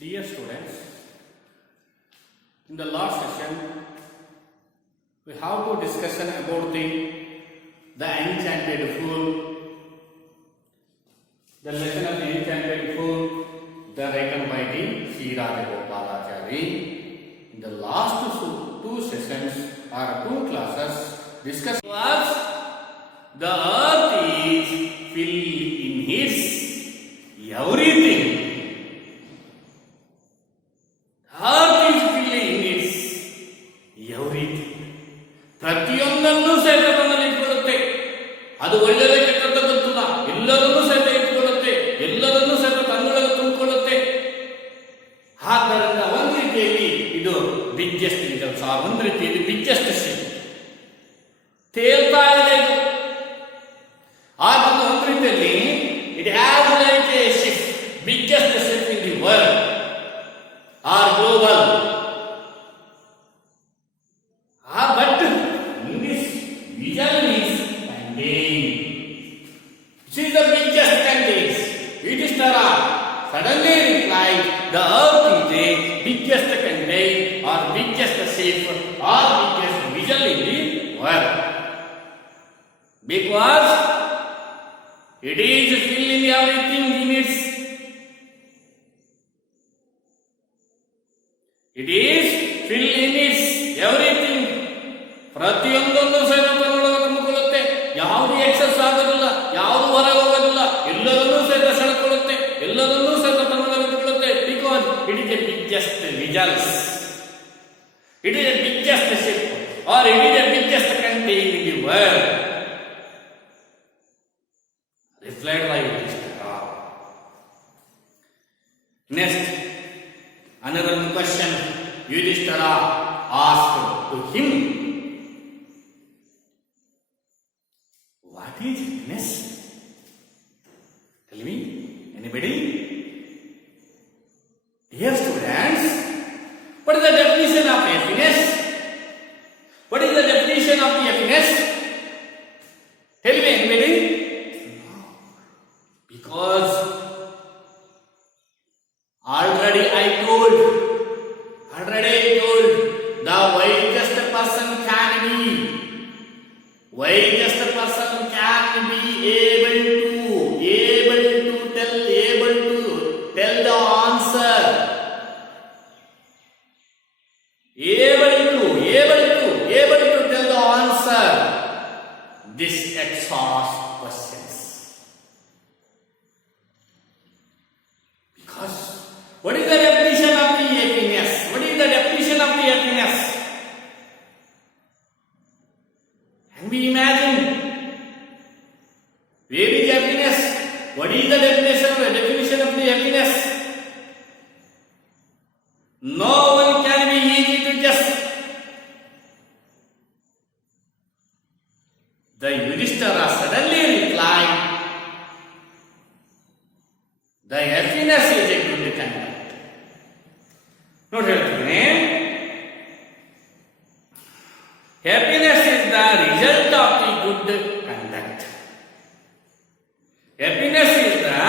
Dear students, in the last session, we have to discussion about the enchanted fool, the lesson of the enchanted fool, the written by the Sri Rajagopalachari. In the last two sessions or two classes, discussed was the earth is filled in its everything. ಪ್ರತಿಯೊಂದನ್ನು ಸಹಿತ ತನ್ನಲ್ಲಿ ಇಟ್ಟುಕೊಳ್ಳುತ್ತೆ. ಅದು ಒಳ್ಳೆಯದೇ ಕೆಟ್ಟದ್ದು ಗೊತ್ತಿಲ್ಲ, ಎಲ್ಲರನ್ನೂ ಸಹಿತ ಇಟ್ಟುಕೊಳ್ಳುತ್ತೆ, ಎಲ್ಲರನ್ನೂ ಸಹಿತ ತನ್ನೊಳಗೆ ತುಂಬಿಕೊಳ್ಳುತ್ತೆ. ಆದ್ದರಿಂದ ಒಂದು ರೀತಿಯಲ್ಲಿ ಇದು ಬಿಗ್ಗೆಸ್ಟ್ ಇಂಜಲ್ಸ್, ಒಂದು ರೀತಿಯಲ್ಲಿ ಬಿಗ್ಗೆಸ್ಟ್ ಶಿಪ್ ತೇಲ್ತಾ ಇದೆ. ಇದು ಆದ್ದರಿಂದ ಒಂದು ರೀತಿಯಲ್ಲಿ it has like a ship, biggest ship in the world or global. Suddenly replied, the earth is the biggest container or biggest ship or biggest vessel in the world. Because it is filling everything in its. It is filling its everything. ಪ್ರತಿಯೊಂದನ್ನು ಸಹಿತ ತನ್ನೊಳಗೆ ತುಂಬಿಕೊಳ್ಳುತ್ತೆ. ಯಾವುದು excess ಆಗೋದಿಲ್ಲ, ಯಾವುದು ಹೊರಗೆ ಹೋಗೋದಿಲ್ಲ, ಎಲ್ಲರನ್ನೂ ಸಹಿತ ಸೆಳೆದುಕೊಳ್ಳುತ್ತೆ, ಎಲ್ಲರನ್ನೂ ಸಹಿತ ತನ್ನೊಳಗೆ ಇಟ್ಟುಕೊಳ್ಳುತ್ತೆ. Because it is a biggest results, it is a biggest ship or it is a biggest country in the world. Replied by Yudhishthira. Next, another question Yudhishthira asked to him. What is happiness? Tell me, anybody? Dear students, what is the definition of happiness? What is the definition of the happiness? Tell me, anybody? Because already I told, the wisest person can be able to tell the answer, able to tell the answer this exhaust questions. Because what is the definition of the happiness? What is the definition of the happiness? Can we imagine? Where is happiness? What is the definition of the happiness? No one can be easy to just. The Yudhishthira suddenly replied, the happiness is a good conduct. Not helping. Happiness is the result of the good conduct. Happiness is the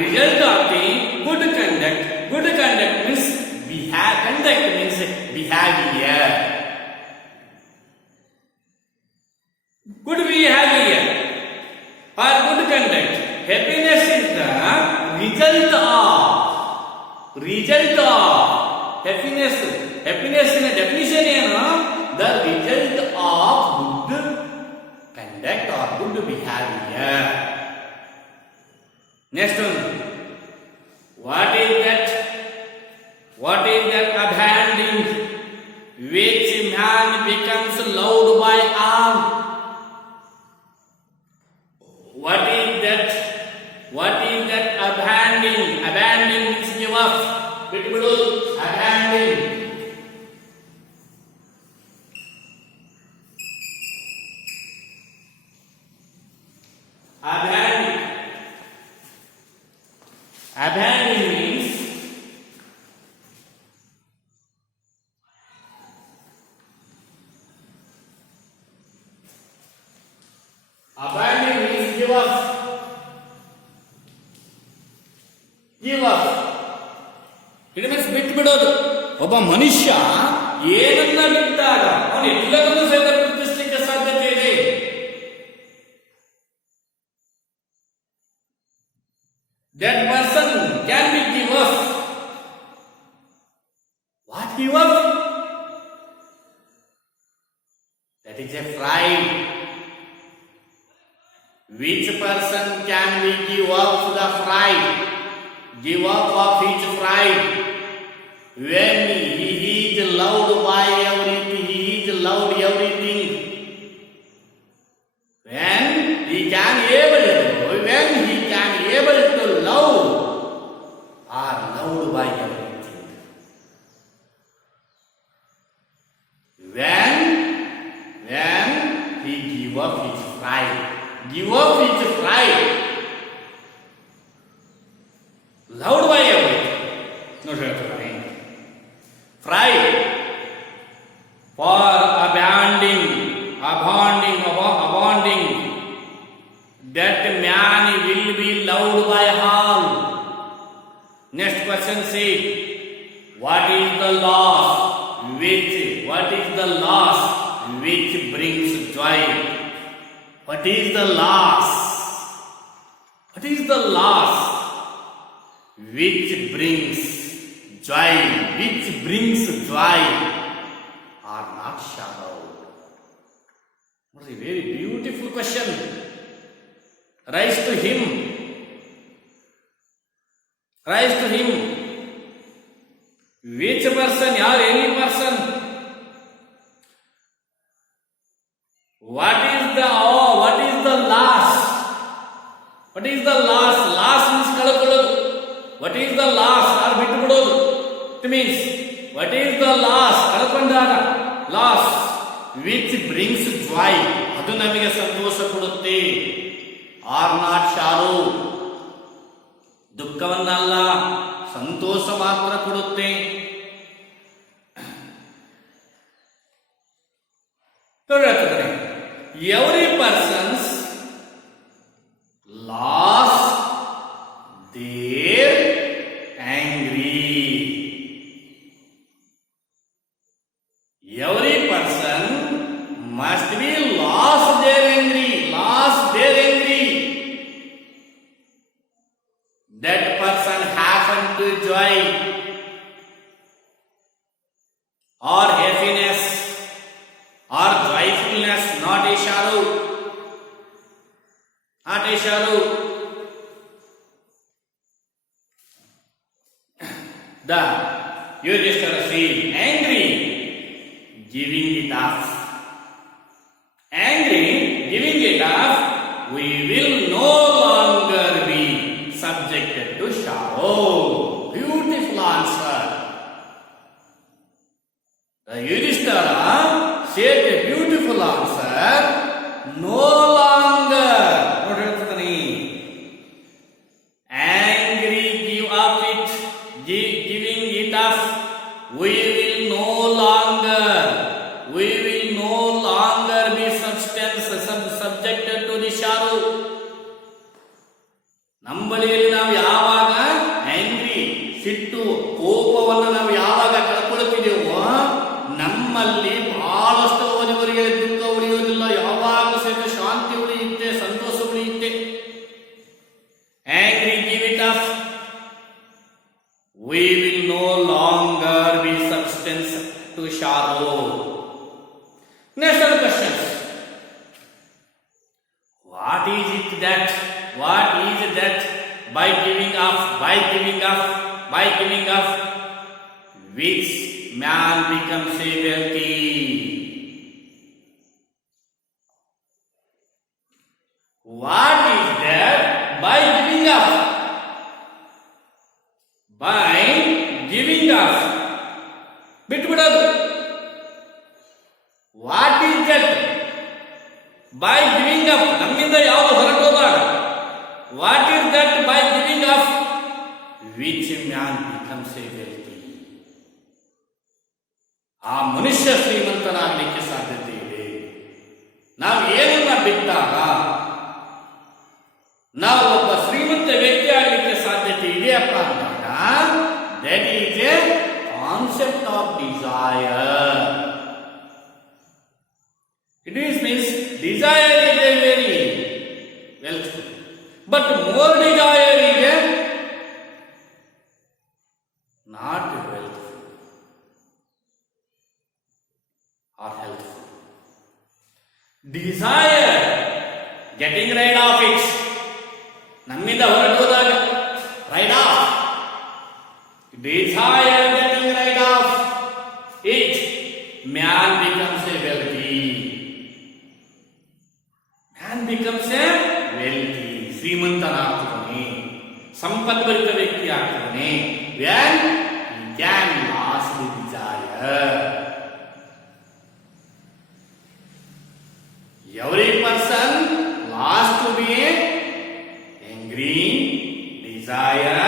result of the good conduct. Good conduct means behavior. Good behavior or good conduct. Happiness is the result of happiness. Happiness in a definition, the result of good conduct or good behavior. Next one. What is that abandoning which man becomes loud by all? What is that abandoning? Abandoning means give up. Abandoning. Abandoning means give up. It means ಬಿಟ್ಟು ಬಿಡೋದು. ಒಬ್ಬ ಮನುಷ್ಯ ಏನನ್ನ ಬಿಟ್ಟಾಗ ಅವನು ಎಲ್ಲರನ್ನೂ ಸಹಿತ ಗುರುತಿಸಲಿಕ್ಕೆ ಸಾಧ್ಯತೆ ಇದೆ. That person can be give up. What give up? That is a pride. Which person can be give up the pride? Give up of his pride. When he is loved by everything, he is loved everything. When he can able to love or loved by everything. When he give up his pride. Give up his pride. Loved by everything. No ಹೇಳ್ತಾರೆ. Pride for abounding that man will be loved by all. Next question say, what is the loss which brings joy? What is the loss which brings joy? Which brings joy are not shadowed? What a very beautiful question. Rise to him. Which person or any person? What is the loss? What is the loss? Loss means ಕಳಕೊಳ್ಳೋದು. What is the loss? or ಬಿಟ್ಟು ಬಿಡೋದು. It means what is the loss? ಕಳಕೊಂಡಾಗ loss which brings joy. ಅದು ನಮಗೆ ಸಂತೋಷ ಕೊಡುತ್ತೆ. are not sorrow. ದುಃಖವನ್ನಲ್ಲ, ಸಂತೋಷ ಮಾತ್ರ ಕೊಡುತ್ತೆ. Every person's lost their angry. Every person must be lost their angry. That person happen to joy or happiness or joyfulness, not a sorrow. The Yudhishthira said, angry, giving it up, we will no longer be subjected to sorrow. Beautiful answer. The Yudhishthira said a beautiful answer. No longer. What ಹೇಳ್ತಾನೆ? Angry, give up it, giving it up. We will no longer be subjected to the sorrow. ನಂಬಳಿಯಲ್ಲಿ ನಾವು ಯಾವಾಗ angry, ಸಿಟ್ಟು, ಕೋಪವನ್ನು ನಾವು ಯಾವಾಗ ಕಳ್ಕೊಳ್ತಿದ್ದೇವೋ ನಮ್ಮಲ್ಲಿ ಬಹಳಷ್ಟು ಅವಧಿವರೆಗೆ ದುಃಖ ಉಳಿಯೋದಿಲ್ಲ. ಯಾವಾಗ ಸಹಿತ ಶಾಂತಿ ಉಳಿಯುತ್ತೆ, ಸಂತೋಷ ಉಳಿಯುತ್ತೆ. Angry, give it up. We will no longer be substance to sorrow. Next question. What is that by giving up which man becomes a wealthy? What is that by giving up? ಬಿಟ್ಟು ಬಿಡೋದು. What is that by giving up? ನಮ್ಮಿಂದ ಯಾವುದು ಹೊರಟೋದಾಗ what is that by giving up which man becomes a wealthy? ಆ ಮನುಷ್ಯ ಶ್ರೀಮಂತನಾಗಲಿಕ್ಕೆ ಸಾಧ್ಯತೆ ಇದೆ. ನಾವು ಏನನ್ನ ಬಿಟ್ಟಾಗ ನಾವು ಒಬ್ಬ ಶ್ರೀಮಂತ ವ್ಯಕ್ತಿ ಆಗಲಿಕ್ಕೆ ಸಾಧ್ಯತೆ ಇದೆಯಪ್ಪ ಅಂದಾಗ that is A more desire is not wealthful or healthful. Desire, getting rid of it. ನಮ್ಮಿಂದ ಹೊರಟೋದಾಗ rid of. Desire, getting rid of it. Man becomes a wealthy. Man becomes a wealthy. ಶ್ರೀಮಂತನಾಗ್ತಾನೆ, ಸಂಪದ್ಭರಿತ ವ್ಯಕ್ತಿ ಆಗ್ತಾನೆ. When he can lose the desire. Every person lost to be angry, desire,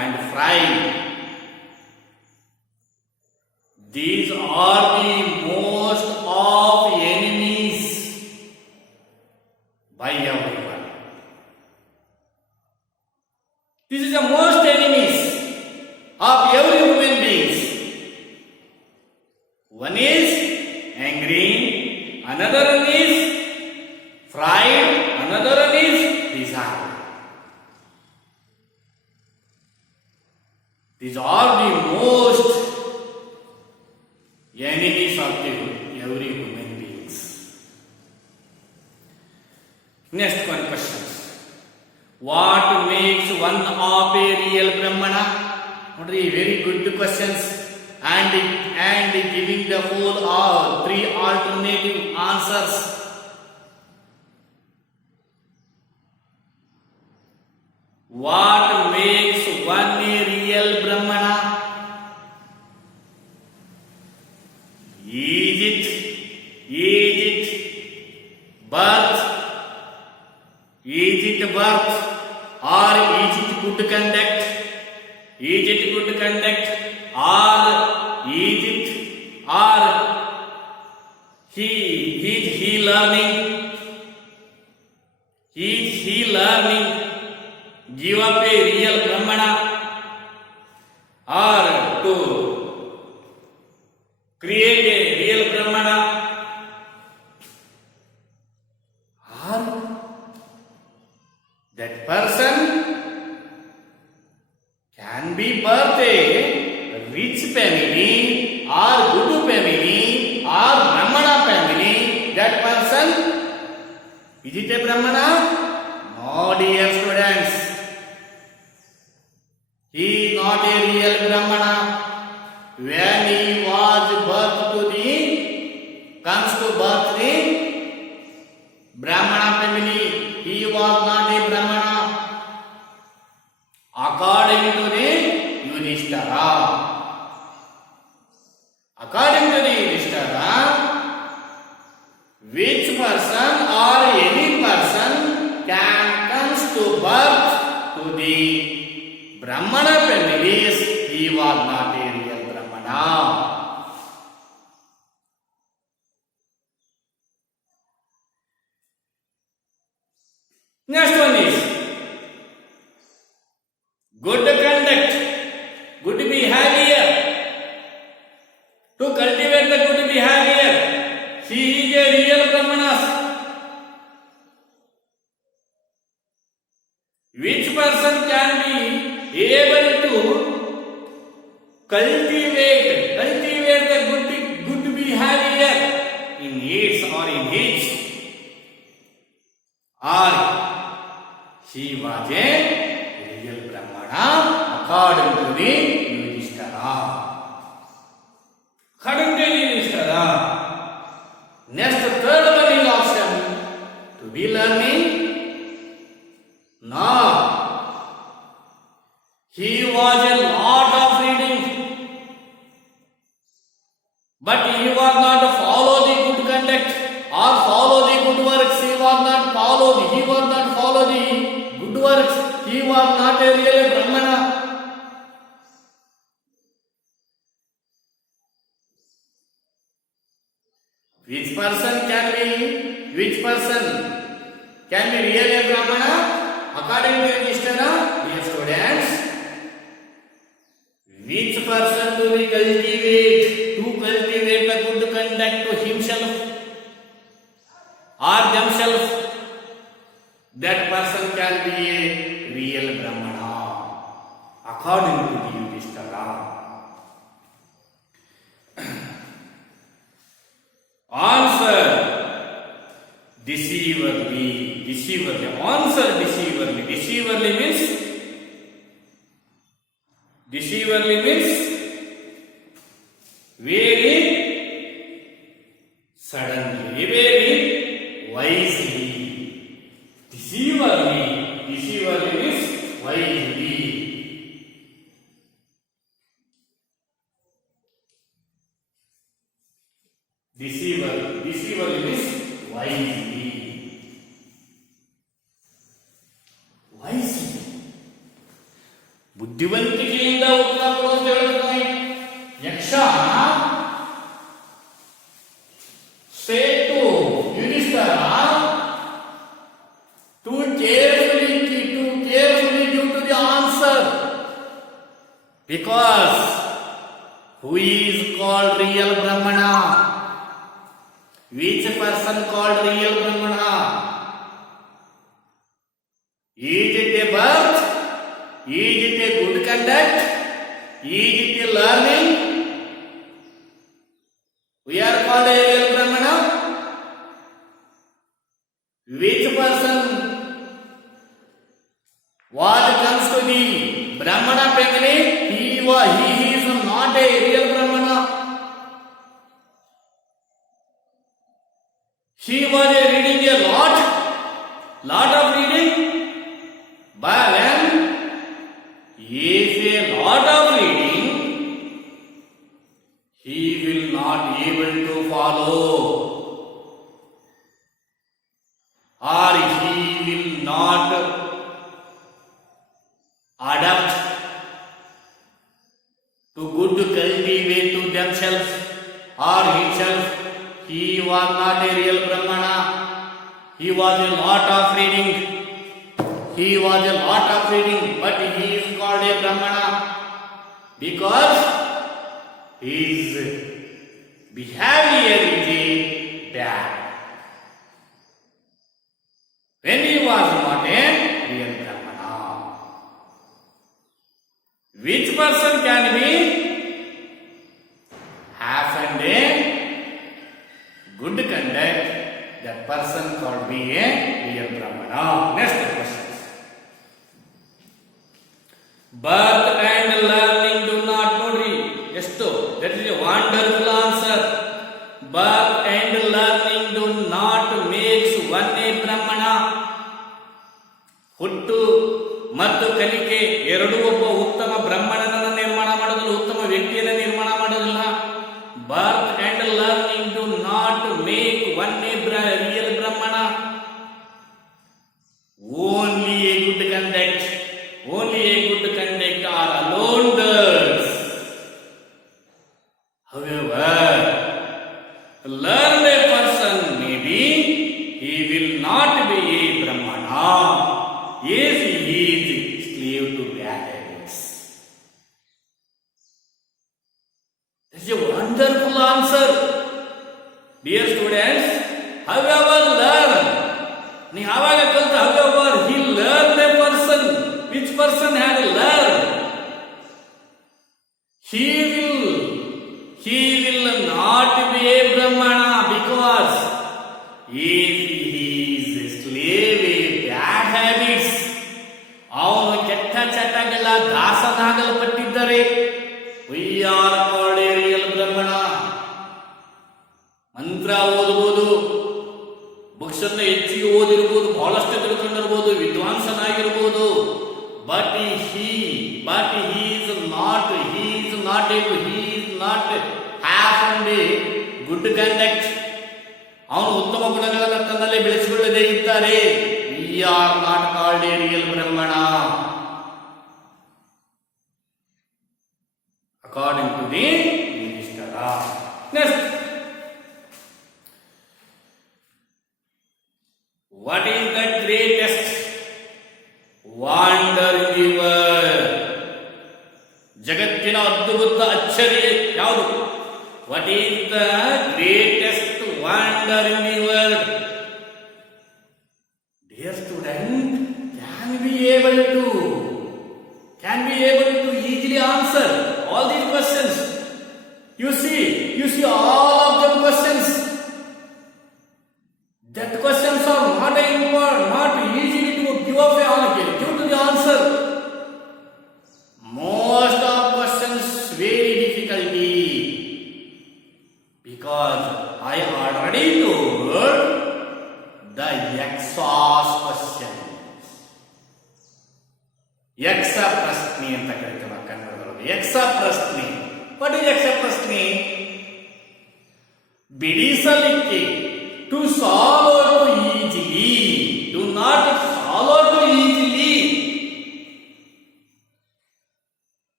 and pride. These are the most of enemies by everyone. This is the most enemies of every human beings. One is angry, another one is pride, another one is desire. These are the most enemies of every human beings. Next one question. What makes one of a real Brahmana? Very good questions, and giving the whole three alternative answers. What makes one a real Brahmana? Is it birth? Is it birth, or is it good conduct? Is it good conduct, or is it, or is he learning? Is he learning? Give up a real Brahmana, or to create a real Brahmana, or that person can be birth a rich family, or good family, or Brahmana family. That person, is it a Brahmana? No, dear students. He is not a real Brahmana. When he was comes to birth the Brahmana family, he was not a Brahmana. According to the Yudhishthira, which person or any person can comes to birth to the Brahmana families, he was not a real Brahmana. Next one is good conduct, good behavior. To cultivate the good behavior, he is a real Brahmana. Which person can be able to cultivate the good behavior in his or in his, or he was a real Brahmana according to the Yudhishthira. Next, the third one is option to be learning. No. He was a lot of reading, but he was not to follow the good conduct or follow the good works. He was not follow the good works. He was not a real Brahmana. Which person can be really a Brahmana? According to Yudhishthira, dear students, which person to cultivate the good conduct to him himself or themselves, that person can be a real Brahmana, according to the Yudhishthira. Answer deceiverly. Answer deceiverly. Deceiverly means very suddenly, very wisely. Deceiverly means wisely. Deceiverly means wisely. ಬುದ್ಧಿವಂತಿಕೆಯಿಂದ ಉತ್ತರ ಕೊಡುವಂತ ಹೇಳ್ತಾನೆ. ಯಕ್ಷ said to Yudhishthira to carefully give to the answer, because who is called real Brahmana? Which person called real Brahmana? Is it a birth? Is it a good conduct? Is it a learning? We are called a real Brahmana. Which person comes to the Brahmana family? He is not a real Brahmana. He was reading a lot of reading, but when is a lot of reading, he will not able to follow, or he will not adapt to good cultivate to themselves or himself. He was not a real Brahmana. He was a lot of reading, but he is called a Brahmana because his behavior is bad. When he was not a real Brahmana, which person can be half and a good conduct? That person called be a real Brahmana. Next question. Birth and learning do not nodri. That is a wonderful answer. Birth and learning do not makes one a Brahmana. ಹುಟ್ಟು ಮತ್ತು ಕಲಿಕೆ ಎರಡೂ ಒಬ್ಬ ಉತ್ತಮ ಬ್ರಾಹ್ಮಣನನ್ನು ನಿರ್ಮಾಣ ಮಾಡೋದಿಲ್ಲ, ಉತ್ತಮ ವ್ಯಕ್ತಿಯನ್ನು ನಿರ್ಮಾಣ ಮಾಡೋದಿಲ್ಲ. Birth and learning do not make one a real Brahmana. Only a good conduct are alone does. However, learned a person maybe he will not be a Brahmana if he is slave to bad habits. That's a wonderful answer. Dear students, however learn. However he learned a person. Which person had learned? He will not be a Brahmana, because if he is a slave a bad habits, ಅವನು ಕೆಟ್ಟ ಚಟಗಳ ದಾಸನಾಗಲ್ಪಟ್ಟಿದ್ದರೆ we are called a real Brahmana. ಮಂತ್ರ ಓದಬಹುದು, books ಅನ್ನು ಹೆಚ್ಚಿಗೆ ಓದಿರಬಹುದು, ಬಹಳಷ್ಟು ತಿಳ್ಕೊಂಡಿರಬಹುದು, ವಿದ್ವಾಂಸನಾಗಿರಬಹುದು. But he is not have a good conduct. ಅವನು ಉತ್ತಮ ಗುಣಗಳನ್ನು ತನ್ನಲ್ಲಿ ಬೆಳೆಸಿಕೊಳ್ಳದೇ ಇದ್ದಾರೆ. We are not called a real Brahmana, according to the Yudhishthira. Next, what is the greatest wonder in the world? ಜಗತ್ತಿನ ಅದ್ಭುತ ಅಚ್ಚರಿ ಯಾವುದು? What is the greatest wander in the world. Dear student, can be able to easily answer all these questions. You see all of them questions. That questions are not important, not easy to give to the answer. Most of questions very difficulty, because I already told the Yaxos question. ಯಕ್ಷ ಪ್ರಶ್ನೆ ಅಂತ ಕರೀತಾರೆ ಕನ್ನಡದಲ್ಲಿ. ಯಕ್ಷ ಪ್ರಶ್ನೆ. What is ಯಕ್ಷ ಪ್ರಶ್ನೆ? ಬಿಡಿಸಲಿಕ್ಕೆ, to solve to easily, do not solve to easily,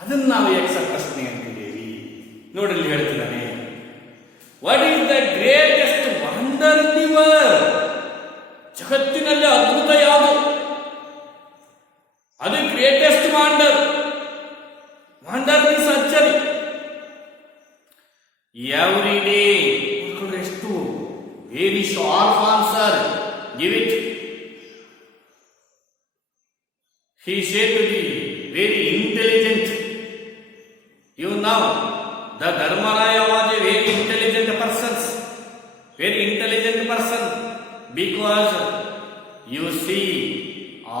ಅದನ್ನ ನಾವು ಯಕ್ಷ ಪ್ರಶ್ನೆ ಅಂತಿದ್ದೇವೆ. ನೋಡಲ್ಲಿ ಹೇಳ್ತಿದ್ದಾನೆ, what is the greatest wonder in the world? ಜಗತ್ತಿನಲ್ಲಿ ಅದ್ಭುತ ಯಾವುದು? ಅದು ಗ್ರೇಟೆಸ್ಟ್ ವಂಡರ್. ವಂಡರ್ ಮೀನ್ಸ್ ಅಚ್ಚರಿ. ಎವ್ರಿ ಡೇ ಎಷ್ಟು very sharp answer, give it. He said to be very intelligent. You know, the Dharmaraya was a very intelligent person, because you see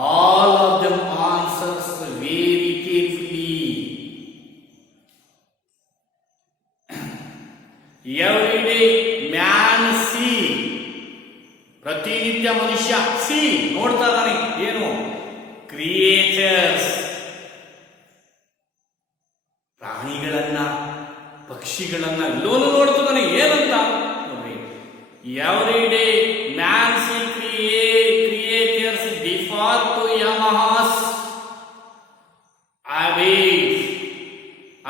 all of them answers very carefully. Every day man see, ಪ್ರತಿನಿತ್ಯ ಮನುಷ್ಯ ನೋಡ್ತಾ ಇದ್ದಾನೆ ಏನು? Creatures, ಪ್ರಾಣಿಗಳನ್ನ, ಪಕ್ಷಿಗಳನ್ನ ಎಲ್ಲೋನು ನೋಡ್ತಿದ್ದಾನೆ. ಏನಂತ ನೋಡಿ, every day man see creatures depart to Yama's.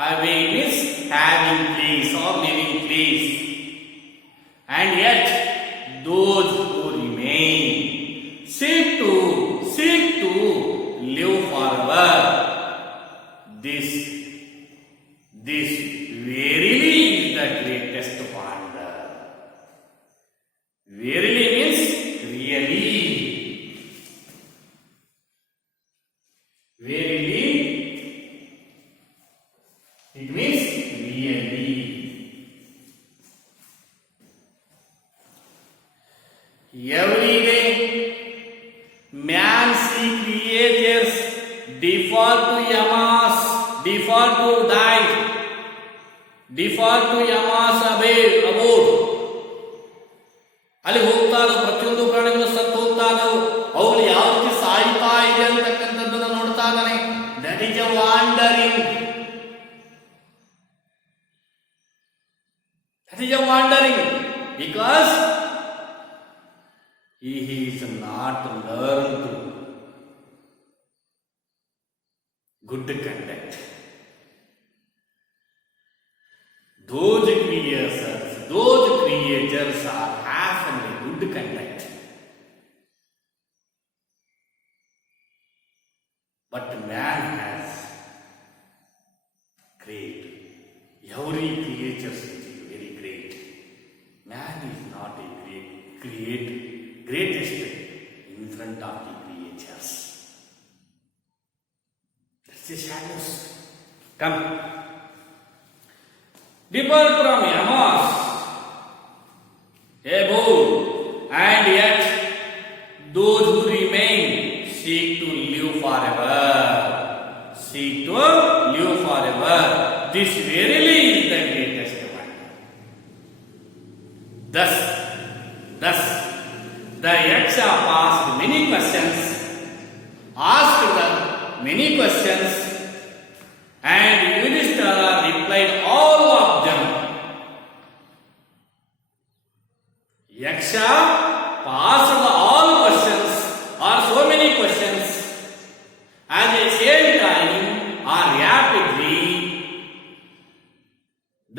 Away means having place or living place, and yet those who remain seek to live forever. This verily is the greatest wonder. Verily means really. Verily, it means really. Every day, man see creatures default to yamas, default to die, default to yamas abode. ಅಲ್ಲಿ ಹೋಗ್ತಾ ಇರೋ ಪ್ರತಿಯೊಂದು ಪ್ರಾಣಿಗಳು ಸತ್ತು ಹೋಗ್ತಾ ಇದ್ದಾವೆ. ಅವುಗಳು ಯಾವ ರೀತಿ ಸಾಯ್ತಾ ಇದೆ ಅಂತಕ್ಕಂಥದ್ದನ್ನು ನೋಡ್ತಾ ಇದ್ದಾನೆ. That is a wandering. That is a wandering, because he is not learned to good conduct. Those creatures are having a good conduct, but man has great. Every creature is very great. Man is not a greatest in front of the creatures. That's the shadows. Come. Depart from yamas above, and yet those who remain seek to live forever. This verily is the greatest wonder. Thus, the Yaksha asked many questions, and Yudhishthira replied all of them. Yaksha asked all questions, or so many questions, at the same time or rapidly.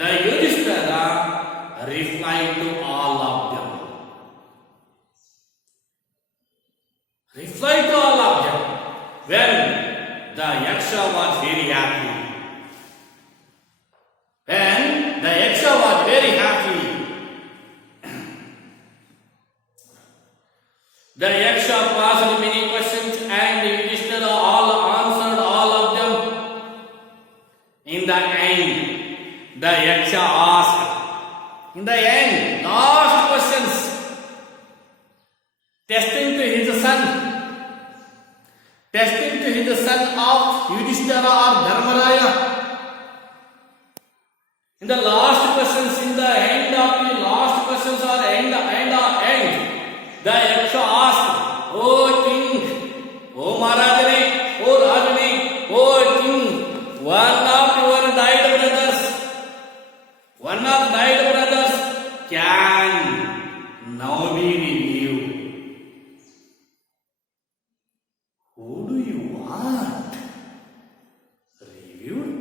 The Yudhishthira replied to all of them. When the Yaksha was very happy. The Yaksha asked many questions and Yudhishthira all answered all of them. In the end, the Yaksha asked, in the end, last questions, testing to his son of Yudhishthira or Dharmaraya. In the last questions, in the end of the last questions or end, the Yaksha asked, O king, O Maharajane, O Rajane, O king, one of died brothers can now be reviewed. Who do you want reviewed?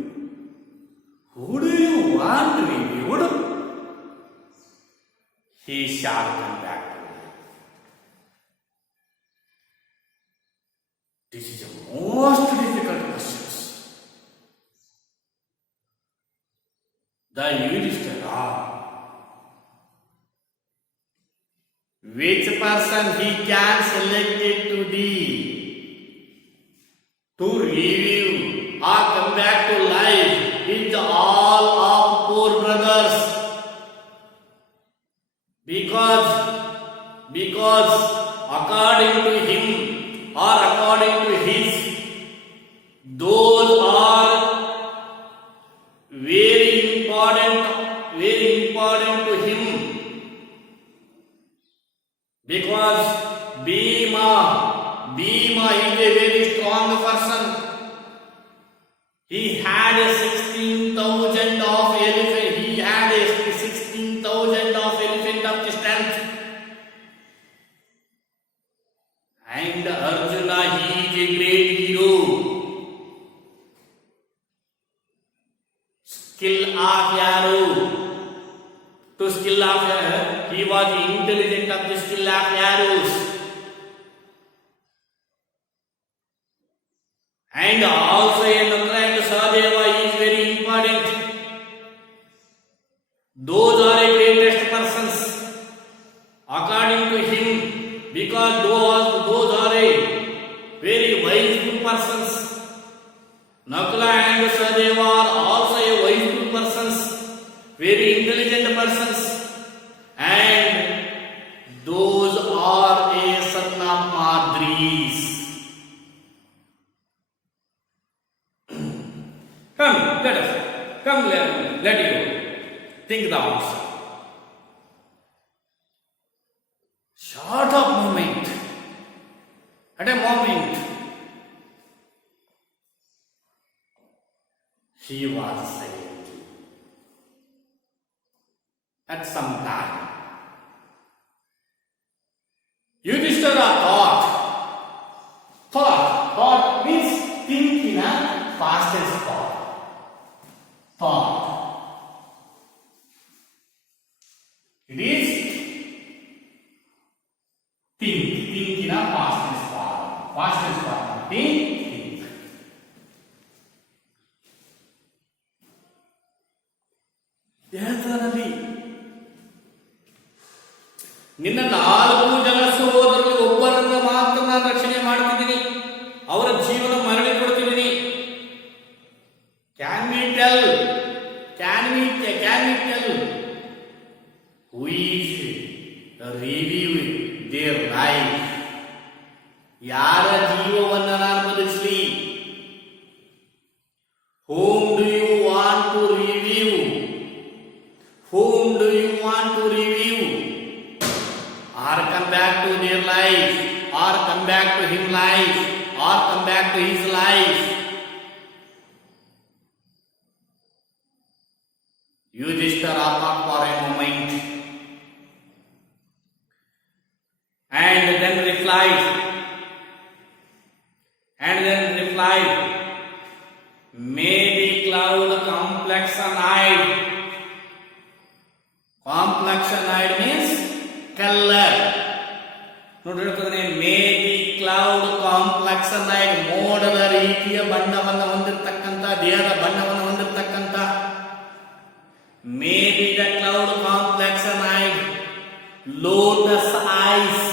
Who do you want reviewed? He shall come back to life. This is the most difficult questions. The Yudhishthira, which person he can select it to be to review or come back to life with all of poor brothers, because according to him or according to his, those are very important to him, because Bhima is a very strong person. He had 16,000 of elephant. He had 16,000 of elephant of strength. And Arjuna, he is a great hero. Skill of arrow. To skill of arrow, he was intelligent of the skill of arrows. And also Nandra and Sahadeva is very important. Those are the greatest persons according to him, because those are a very wise persons. Nakula and Sahadeva are also a wise persons, very intelligent persons, and those are a son of Madris. Come, let you think the answer. Short of moment, at a moment, he was silent. At some time, Yudhishthira thought means think in a fastest thought. It is think in a fastest thought. Think. ದೇಹದಲ್ಲಿ ನಿನ್ನ 4 ಜನ ಸಹೋದರರು ಒಬ್ಬರನ್ನು ಮಾತ್ರ ನಾನು ರಕ್ಷಣೆ ಮಾಡ್ತಿದ್ದೀನಿ, ಅವರ ಜೀವನ ಮರಳಿ ಕೊಡ್ತಿದ್ದೀನಿ. Can we tell who is reviewing their life? ಯಾರ ಜೀವವನ್ನು ನಾನು ಬದಲಿಸಲಿ? Whom do you want to review? Whom do you want to review? Or come back to their life, or come back to him life, or come back to his life? Yudhishthira thought for a moment and then replied, maybe cloud complexionide. Complexionide means color. ನೋಡಿರ್ತದೆ, maybe cloud complexioned, ಮೋಡದ ರೀತಿಯ ಬಣ್ಣವನ್ನು ಹೊಂದಿರತಕ್ಕಂಥ, ದೇಹದ ಬಣ್ಣವನ್ನು ಹೊಂದಿರತಕ್ಕಂಥ. Maybe the cloud complexioned, lotus eyes.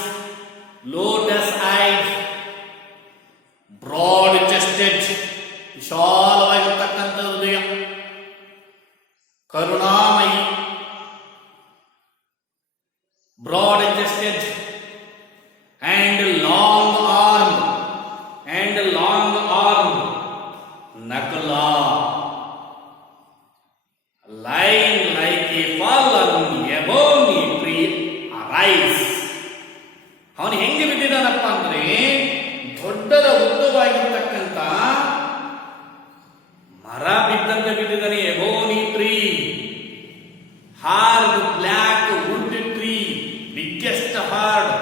broad chested, and long arm, Nakula, lying like a fallen ebony tree arise. ಅವನು ಹೆಂಗೆ ಬಿದ್ದಿದ್ದಾನಪ್ಪ ಅಂದ್ರೆ ದೊಡ್ಡದ ಉದ್ದವಾಗಿರ್ತಕ್ಕಂಥ ಮರ ಬಿದ್ದಂತೆ ಬಿದ್ದಿದ್ದಾನೆ. Ebony tree, hard black wood tree, biggest hard,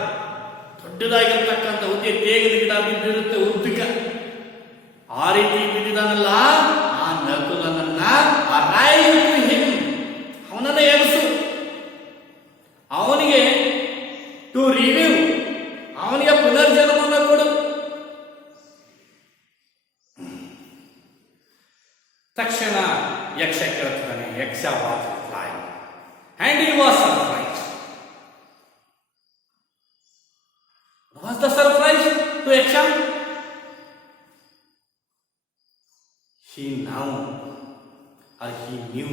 ದೊಡ್ಡದಾಗಿರ್ತಕ್ಕಂಥ ಉದ್ದೆ ತೇಗದ ಗಿಡ ಬಿದ್ದಿರುತ್ತೆ ಉದ್ದಕ. ಆ ರೀತಿ ಬಿದ್ದಿದ್ದಾನಲ್ಲ ಆ ನಕುಲನನ್ನ ಅವನನ್ನ ಎಬ್ಸು, ಅವನಿಗೆ ಟು ರಿವ್ಯೂ, ಅವನಿಗೆ ಪುನರ್ಜನ್ಮವನ್ನು ಕೊಡು. ತಕ್ಷಣ ಯಕ್ಷ ಕೇಳ್ತಾನೆ, ಯಕ್ಷ was flying and he was surprised. What was the surprise to Yaksha? He knew, or he knew,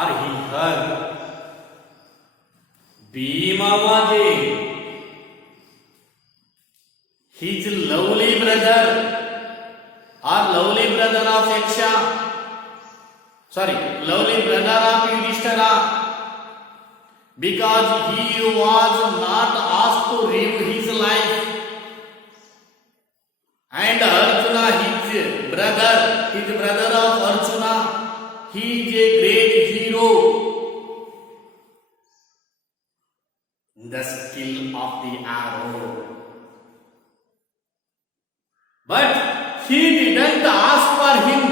or he heard Bhima was his lovely brother, or lovely brother of Yaksha, lovely brother of Yudhishthira, because he was not asked to live his life, and Arjuna, his brother of Arjuna, he is a great hero in the skill of the arrow, but he didn't ask for him.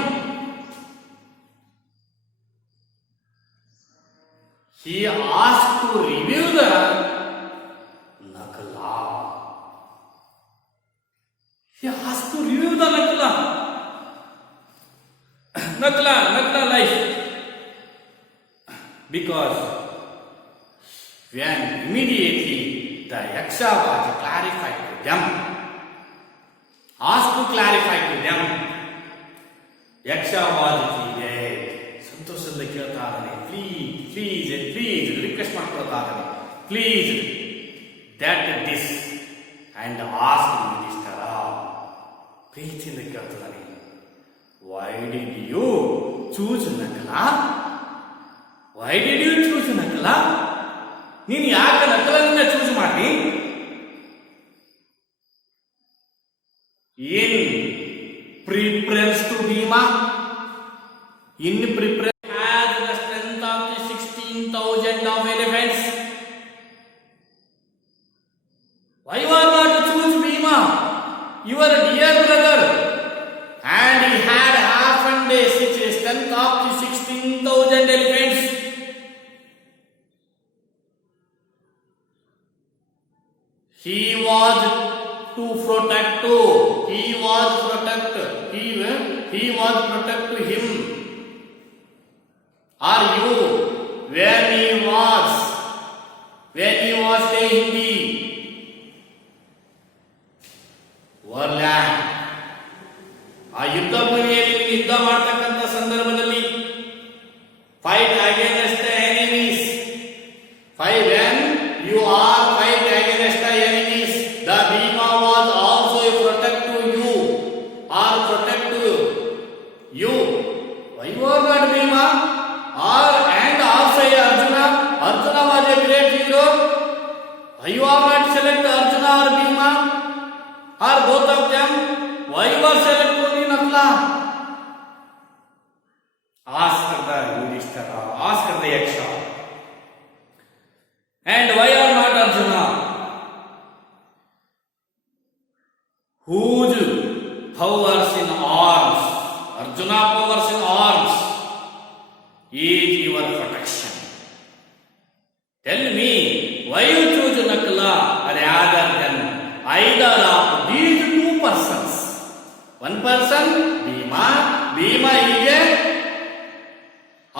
He asked to review the Nakula. He asked to review the Nakula. Nakula life. Because when immediately the Yaksha was clarified to them, asked to clarify to them, Yaksha was dead. ಸಂತೋಷದಿಂದ ಕೇಳ್ತಾ ಇದ್ದಾನೆ, please request ಮಾಡ್ಕೊಳ್ತಾ ಇದ್ದಾನೆ, please that this and ask Yudhishthira. ಪ್ರೀತಿಯಿಂದ ಕೇಳ್ತಿದ್ದಾನೆ, why did you choose ನಕಲ? ನೀನು ಯಾಕೆ ನಕಲನ್ನ choose ಮಾಡಿ? in preference to Bhima, in preference has the strength of the 16,000 of elephants. Why you are not to choose Bhima, your dear brother, and he had half and a strength of the 16,000 elephants. He was to protect him. Are you when he was staying in the warland, ಆ ಯುದ್ಧ ಭೂಮಿಯಲ್ಲಿ ಯುದ್ಧ ಮಾಡತಕ್ಕಂಥ ಸಂದರ್ಭದಲ್ಲಿ fight against the enemies. When you are fight against the enemies, the Bhima was also a protect to you, or protect to you. Why you are not Bhima? And also Arjuna was a great hero. Why you are not select Arjuna or Bhima, or both of them? Why you are select only Nakula? Ask the Yudhishthira, ask the Yaksha. And why are not Arjuna? Whose powers in arms, Arjuna powers in arms, is your protection? Tell me, why you choose Nakula rather than either of these two persons? One person, Bhima is a,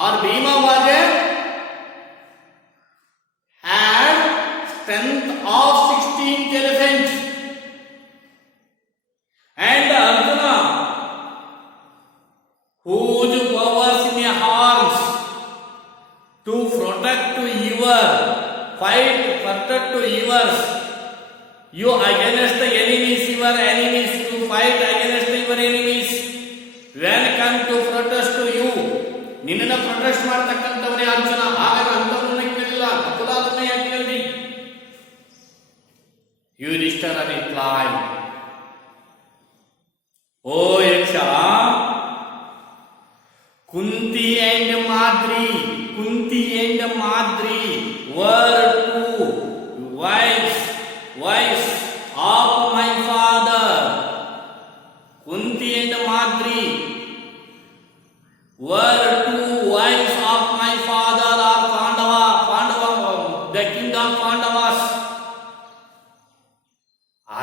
or Bhima was a, had strength of 16 elephants, and Arjuna, whose powers in your arms to protect your fight protect to yours. You against the enemies, your enemies, to fight against your enemies. When come to protest to you, ನಿನ್ನನ್ನು protest ಮಾಡತಕ್ಕಂಥವರೇ Arjuna. ಆಗ ಅಂತವರನ್ನ ಕೇಳಿಲ್ಲ, ಅಪರಾಧನೇ ಯಾಕೆ ಕೇಳಿ? Yudhishthira replied, "O Yaksha, Kunti and Madri were two wives of my father. Kunti and Madri were two wives of my father, or Pandava, the king of Pandavas.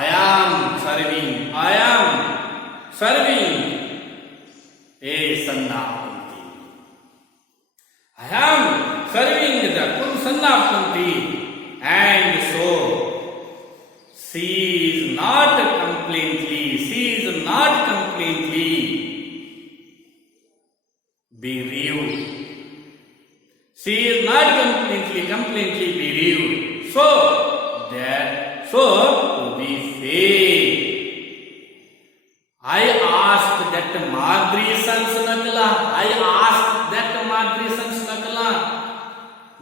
I am serving a son of Kunti. I am serving the son of Kunti, and so she is not completely bereaved. She is not completely bereaved. So to be fair, I asked that Madri sons Nakula,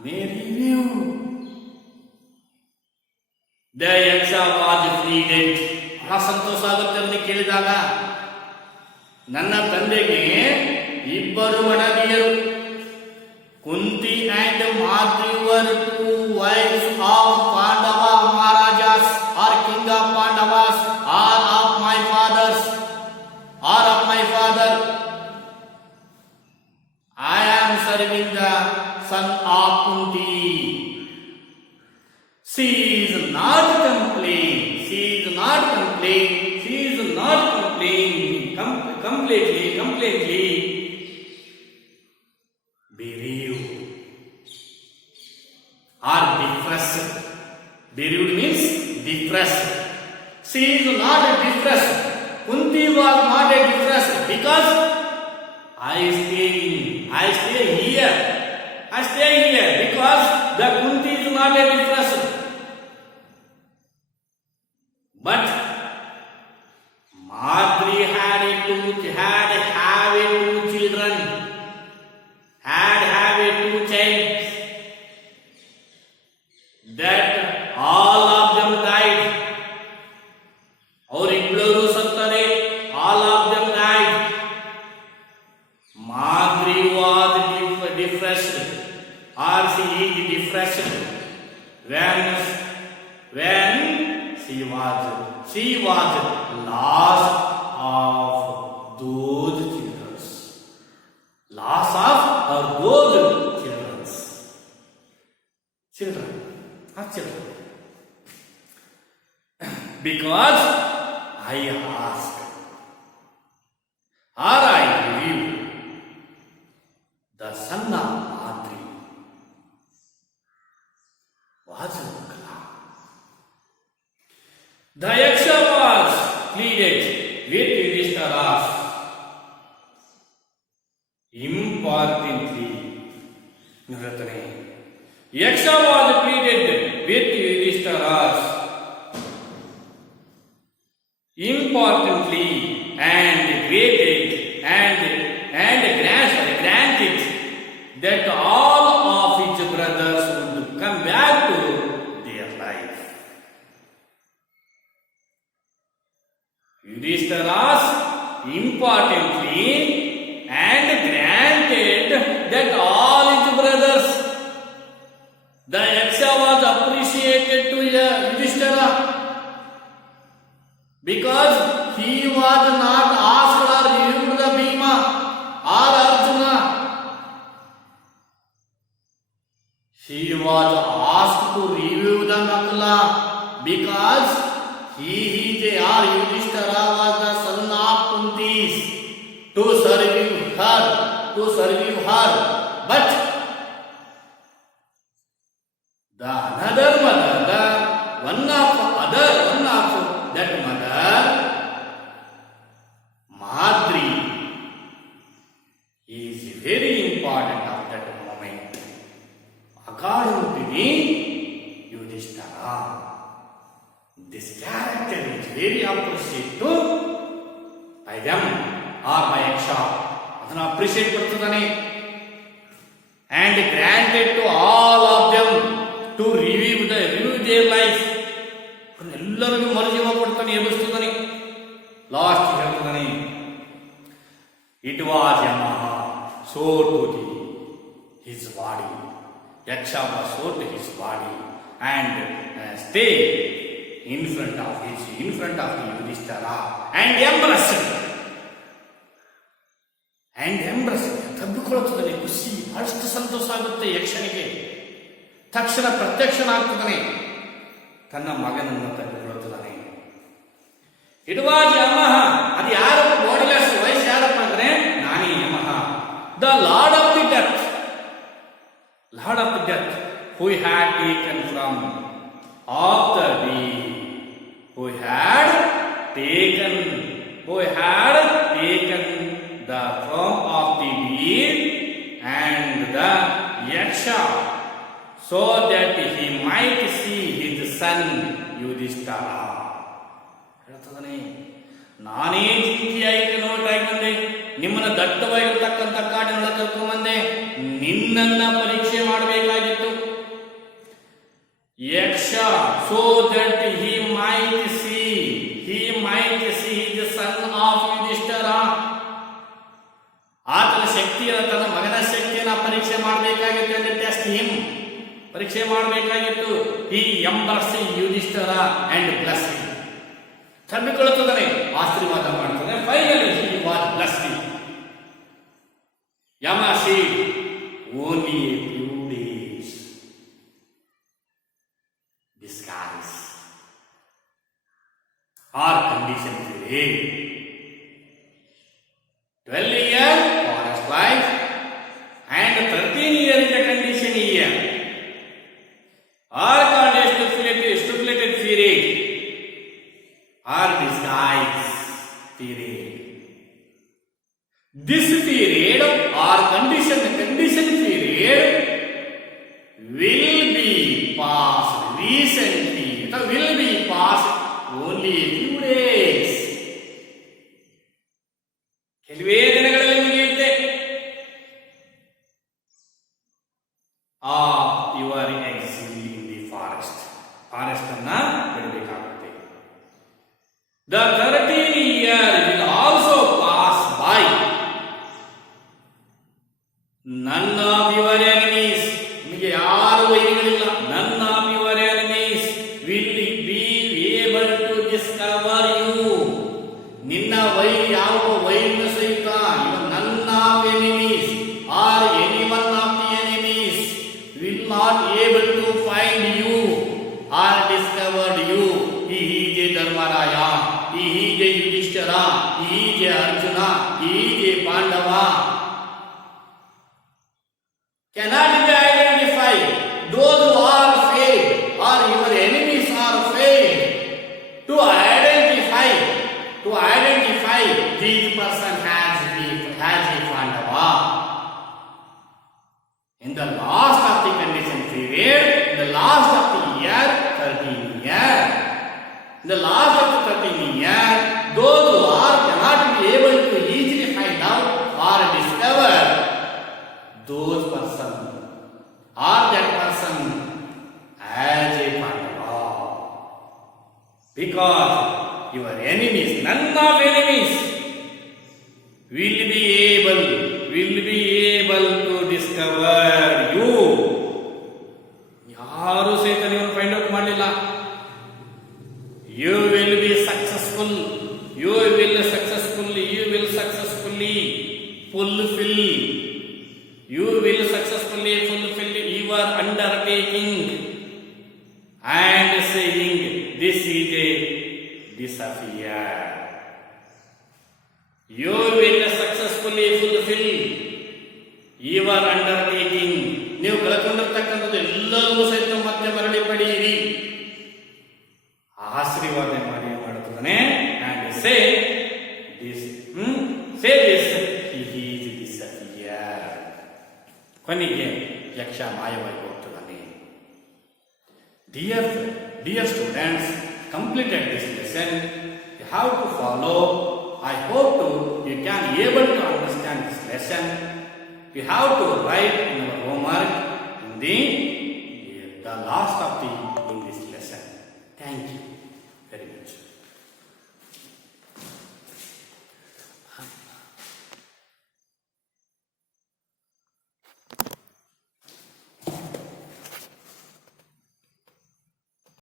may review. The Yaksha was pleaded. ಬಹಳ ಸಂತೋಷ ಆಗುತ್ತೆ ಅಂತ ಕೇಳಿದಾಗ, ನನ್ನ ತಂದೆಗೆ ಇಬ್ಬರು ಮಡದಿಯರು, ಕುಂತಿ and Madri were two wives of Pandava Maharajas, or king of Pandavas, or of my father. I am serving the son of Kunti. She is not complaining completely bereaved or depressed. Bereaved means depressed. She is not depressed. Kunti was not depressed because I stay here because the Kunti is not depressed. But Madri had two children, two child, that all of them died. और इब्बरू सत्तरे, all of them died. Madri was depressed, or she is depressed when she was lost of those children. Because I asked, or I believe, the son of Madri was Nakula. The Yaksha was pleaded with Yudhishthira. Importantly, Yaksha was pleaded with Yudhishthira. Importantly, and granted that all of his brothers would come back to their life. Yudhishthira importantly and granted that all his brothers. The Yaksha was appreciated to Yudhishthira because he was not asked or reviewed the Bhima or Arjuna. He was asked to review the Nakula because Yudhishthira was the son of Kunti to serve her. But the another mother, one of that mother, Madri, is very important at that moment. According to the Yudhishthira. This character is very appreciated to by them or by Yaksha. ಅದನ್ನು appreciate ಪಡ್ತಿದ್ದಾನೆ. And granted to all of them to review their life. ಎಲ್ಲರಿಗೂ ಮರುಜೀವ ಕೊಡ್ತಾನೆ, ಎಬ್ಬಿಸ್ತಿದ್ದಾನೆ. Last ಹೇಳ್ತಿದ್ದಾನೆ, It was Yamaha, so to his body. Yaksha was so to his body and stay in front of the Yudhishthira and embrace. ತಬ್ಬಿಕೊಳ್ಳುತ್ತದೆ. ಖುಷಿ, ಬಹಳಷ್ಟು ಸಂತೋಷ ಆಗುತ್ತೆ ಯಕ್ಷನಿಗೆ. ತಕ್ಷಣ ಪ್ರತ್ಯಕ್ಷನಾಗ್ತದಾನೆ, ತನ್ನ ಮಗನನ್ನು ತಬ್ಬಿಕೊಳ್ಳುತ್ತಾನೆ. It was Yamaha. ಅದು ಯಾರು? ಬಾಡಿಲೆಸ್ ವಯಸ್ಸು ಯಾರಪ್ಪ ಅಂದ್ರೆ ನಾನೇ Yamaha, the lord of the death, who had taken from of the deed, who had taken the form of the deed and the Yaksha, so that he might see his son Yudhishthira. ಹೇಳ್ತದಾನೆ, ನಾನೇ ಜಿಂಕೆಯಾಗಿ ನೋಟಾಗಿ ಬಂದೆ, ನಿಮ್ಮನ್ನ ದಟ್ಟವಾಗಿರ್ತಕ್ಕಂಥ ಕಾಡಿನೆಲ್ಲ ಕರ್ಕೊಂಡ್ಬಂದೆ, ನಿನ್ನನ್ನ ಪರೀಕ್ಷೆ ಮಾಡಬೇಕಾಗಿತ್ತು. ಯಕ್ಷ, so that he might see the son of Yudhishthira. ಆತನ ಶಕ್ತಿಯನ್ನು, ತನ್ನ ಮಗನ ಶಕ್ತಿಯನ್ನು ಪರೀಕ್ಷೆ ಮಾಡಬೇಕಾಗಿತ್ತು. ಅಂದ್ರೆ ಟೆಸ್ಟ್ ಹಿಮ್, ಪರೀಕ್ಷೆ ಮಾಡಬೇಕಾಗಿತ್ತು. he embraced Yudhishthira and blessed him. ತಬ್ಬಿಕೊಳ್ಳುತ್ತದೆ, ಆಶೀರ್ವಾದ ಮಾಡ್ತಾನೆ. Finally he was blessed. Yama said, only a few days. Disguise or condition period. 12 years forest life and 13 years is a condition year. Or called a stipulated period or disguise period. This period or condition period will be passed recently. It will be passed only a few days. ಕೆಲವೇ ದಿನಗಳಲ್ಲಿ ಮುಗಿಯುತ್ತೆ. You are exiled in the forest ಅನ್ನ ಬಿಡಬೇಕಾಗುತ್ತೆ. The 13 year will also pass by. None of your enemies, ನಿಮಗೆ ಯಾರು ವೈರಿಗಳಿಲ್ಲ, none of your enemies will be able to discover you. ನಿನ್ನ ವೈರಿ ಯಾವ ವೈರಿನ ಸಹಿತ, none of enemies or any one of the enemies will not able to find you or discovered you. He is a Dharmaraya, he is a Yudhishthira, he is a Arjuna, he is a Pandava. Cannot be identified. Those who are failed or your enemies are failed to identify this person has a Pandava. In the last of the condition period, in the last of the year, 13 year. In the last of the 13 year, those who are cannot be able to easily find out or discover those person or that person as a Pandava. Because your enemies, none of enemies will be able to discover you. ಯಾರು ಸಹಿತ ನೀವು find out ಮಾಡಲಿಲ್ಲ. You will successfully fulfill your undertaking and saying this is a disappear. You will successfully fulfill your undertaking. ನೀವು ಕಳ್ಕೊಂಡಿರ್ತಕ್ಕಂಥದ್ದು ಎಲ್ಲವೂ ಸಹಿತ ಮತ್ತೆ ಮರಳಿ ಪಡೆಯಿರಿ. ಆಶೀರ್ವಾದ ಮಾಡುತ್ತಾನೆ. and say this he is disappear. ಕೊನೆಗೆ ಯಕ್ಷ ಮಾಯವಾಗಿ ಹೋಗ್ತದಾನೆ. Dear dear students, completed this lesson. You have to follow. I hope you can able to understand this lesson. You have to write in your homework in the last of the in this